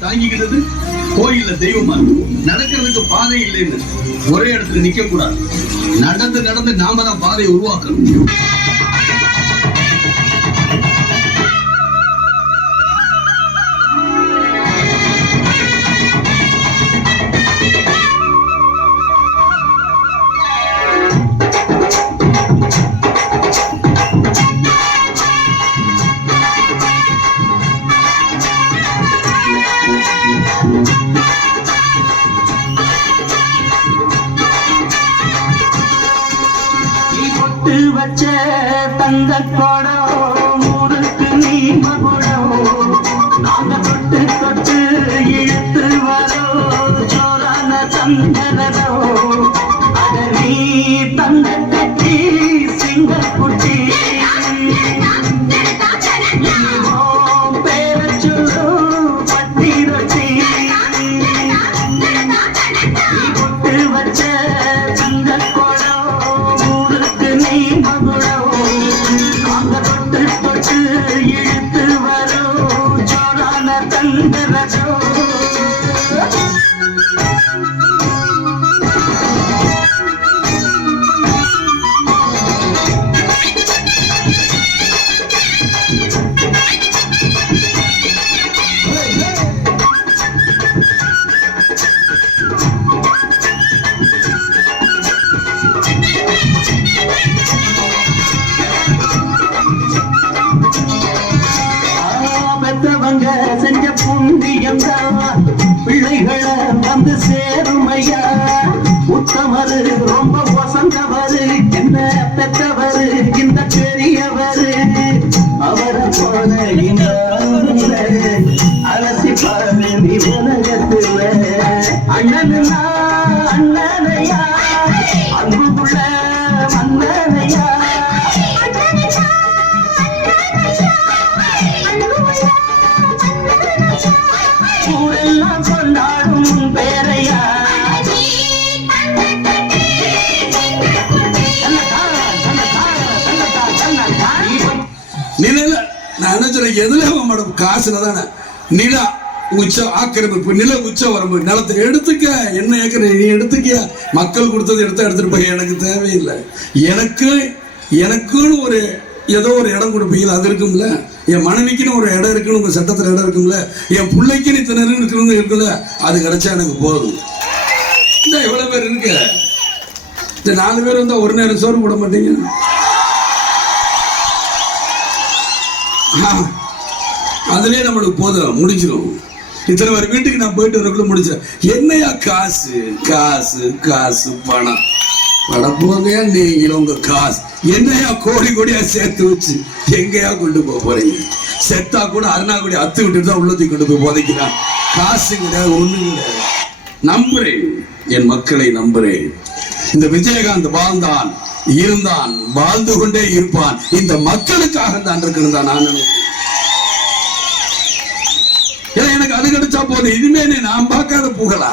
தாங்கிக்கிறது கோயில்ல தெய்வமா இருக்கும் நடக்கிறதுக்கு பாதை இல்லைன்னு ஒரே இடத்துல நிக்க கூடாது நடந்து நடந்து நாம தான் பாதையை உருவாக்கணும். பொட்டு வச்ச தங்க குடம் ஊருக்கு நீ மகுடம் நாங்க தொட்டு தொட்டு இழுத்து வரோ சோரான தந்த சோரான அவங்க செஞ்ச புண்ணியம் தான் பிள்ளைகளை வந்து சேருமையா. உத்தமரு ரொம்ப வசந்தவரு என்ன பெத்தவரு இந்த பெரியவரு. அவரை போல இந்த அலசி பாரு உலகத்துல. அண்ணனுனா அண்ணனையா? அன்புக்குள்ள மன்னனையா கொண்டாடும் பேரையா? தன்னதா, நான் என்ன சொல்றேன் எதுல மேடம்? காசுல தானே. நிலா உச்ச ஆக்கிரமிப்பு நில உச்ச வரம்பு. நிலத்தை எடுத்துக்க. என்ன ஏக்கர்? நீ எடுத்துக்க மக்கள் கொடுத்தது எடுத்தா எடுத்துட்டு போய் எனக்கு தேவையில்லை. எனக்கு எனக்குன்னு ஒரு ஏதோ ஒரு இடம் கொடுப்பீங்களா? அது இருக்கும்ல. என் மனைவிக்குன்னு ஒரு இடம் இருக்குன்னு உங்கள் சட்டத்தில் இடம் இருக்கும்ல. என் பிள்ளைக்குன்னு இத்தனை இருக்குன்னு இருக்குல்ல அது கிடைச்சா எனக்கு போதும். இந்த எவ்வளோ பேர் இருக்கு. இந்த நாலு பேர் வந்தால் ஒரு நேரம் சோறு போட மாட்டீங்க? ஆ, அதுலயே நம்மளுக்கு போதும். முடிஞ்சிடும் இத்தனை பேர் வீட்டுக்கு நான் போயிட்டு வரக்குள்ள முடிச்சேன் என்னையா காசு? காசு காசு பணம். படம் போகையா நீங்களும் உங்க காசு. என்னையா கோடி கோடியா சேர்த்து வச்சு எங்கேயா கொண்டு போக போறீங்க? செத்தா கூட அருணா கூட அத்து விட்டுட்டு தான் உள்ளத்தை கொண்டு போய் போதைக்கிறான். காசு கிடையாது ஒண்ணு கிடையாது. நம்புறேன் என் மக்களை நம்புறேன். இந்த விஜயகாந்த் வாழ்ந்தான் இருந்தான் வாழ்ந்து கொண்டே இருப்பான். இந்த மக்களுக்காக தான் இருக்கணும் தான் நான் நினைக்கிறேன். எனக்கு அது கிடைச்சா போதும். இனிமே நான் பார்க்காத புகழா?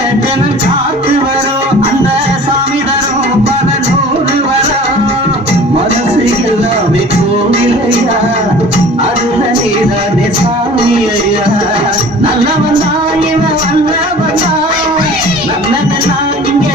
I'm